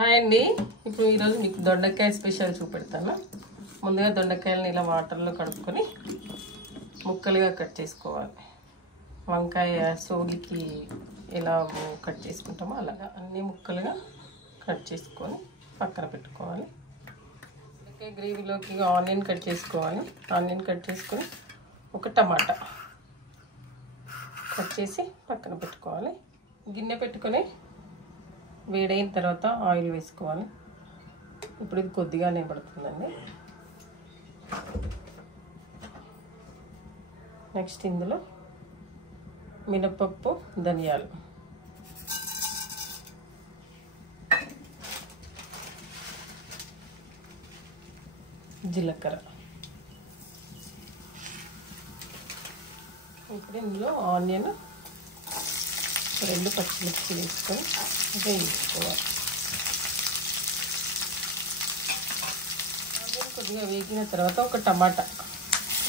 Hi అండి. ఇప్పుడు ఈరోజు మీకు దొండకాయ స్పెషల్ చూపెడతాను. ముందుగా దొండకాయలను ఇలా వాటర్లో కడుక్కొని ముక్కలుగా కట్ చేసుకోవాలి. వంకాయ సోలికి ఎలా కట్ చేసుకుంటామో అలాగా అన్ని ముక్కలుగా కట్ చేసుకొని పక్కన పెట్టుకోవాలి. దొండకాయ గ్రేవీలోకి ఆనియన్ కట్ చేసుకోవాలి. ఆనియన్ కట్ చేసుకొని ఒక టమాటా కట్ చేసి పక్కన పెట్టుకోవాలి. గిన్నె పెట్టుకొని వేడైన తర్వాత ఆయిల్ వేసుకోవాలి. ఇప్పుడు ఇది కొద్దిగానే పడుతుందండి. నెక్స్ట్ ఇందులో మినపప్పు, ధనియాలు, జీలకర్ర, ఇప్పుడు ఇందులో ఆనియన్, 2 పచ్చిమిర్చి వేసుకొని వేయించుకోవాలి. ఆనియన్ కొద్దిగా వేగిన తర్వాత ఒక టమాటా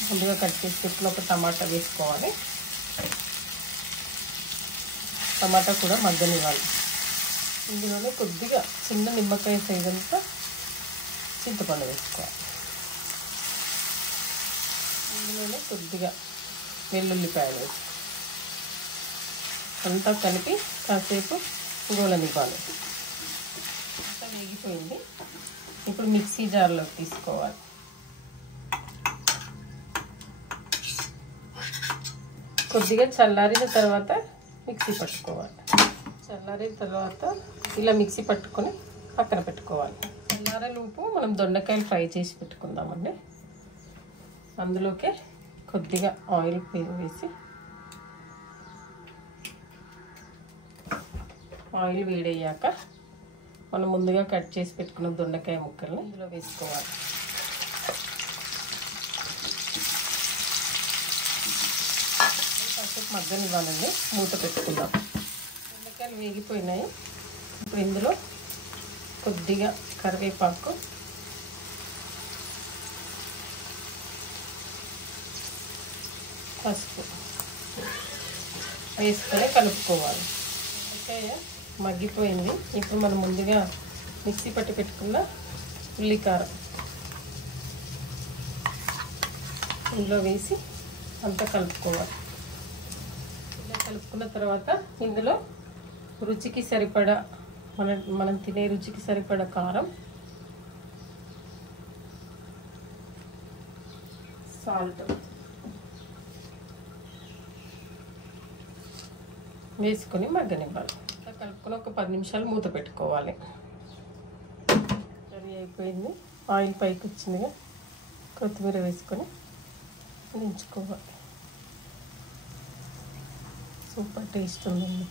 ముందుగా కట్ చేసి పెట్టుకుని ఒక టమాటా వేసుకోవాలి. టమాటా కూడా మగ్గనివ్వాలి. ఇందులోనే కొద్దిగా చిన్న నిమ్మకాయ సైజ్ అంతా చింతపండు వేసుకోవాలి. ఇందులోనే కొద్దిగా వెల్లుల్లిపాయలు వేసుకోవాలి. అంతా కలిపి కాసేపు గోలనివ్వాలి. అంతా వేగిపోయింది. ఇప్పుడు మిక్సీ జార్లోకి తీసుకోవాలి. కొద్దిగా చల్లారిన తర్వాత మిక్సీ పట్టుకోవాలి. చల్లారిన తర్వాత ఇలా మిక్సీ పట్టుకొని పక్కన పెట్టుకోవాలి. చల్లారలోపు మనం దొండకాయలు ఫ్రై చేసి పెట్టుకుందామండి. అందులోకే కొద్దిగా ఆయిల్ వేసి ఆయిల్ వేడయ్యాక మనం ముందుగా కట్ చేసి పెట్టుకున్న దొండకాయ ముక్కల్ని ఇందులో వేసుకోవాలి. కాసేపు మగ్గనివ్వాలండి. మూత పెట్టుకుందాం. దొండకాయలు వేగిపోయినాయి. ఇప్పుడు ఇందులో కొద్దిగా కరివేపాకు, పసుపు వేసుకొని కలుపుకోవాలి. మగ్గిపోయింది. ఇప్పుడు మనం ముందుగా మిక్సీ పట్టి పెట్టుకున్న ఉల్లికారం ఇందులో వేసి అంతా కలుపుకోవాలి. ఇలా కలుపుకున్న తర్వాత ఇందులో రుచికి సరిపడా మనం తినే రుచికి సరిపడా కారం, సాల్ట్ వేసుకొని మగ్గనివ్వాలి. కలుపుకొని ఒక 10 నిమిషాలు మూత పెట్టుకోవాలి. కర్రీ అయిపోయింది. ఆయిల్ పైకి వచ్చిందిగా కొత్తిమీర వేసుకొని దించుకోవాలి. సూపర్ టేస్ట్ ఉందండి.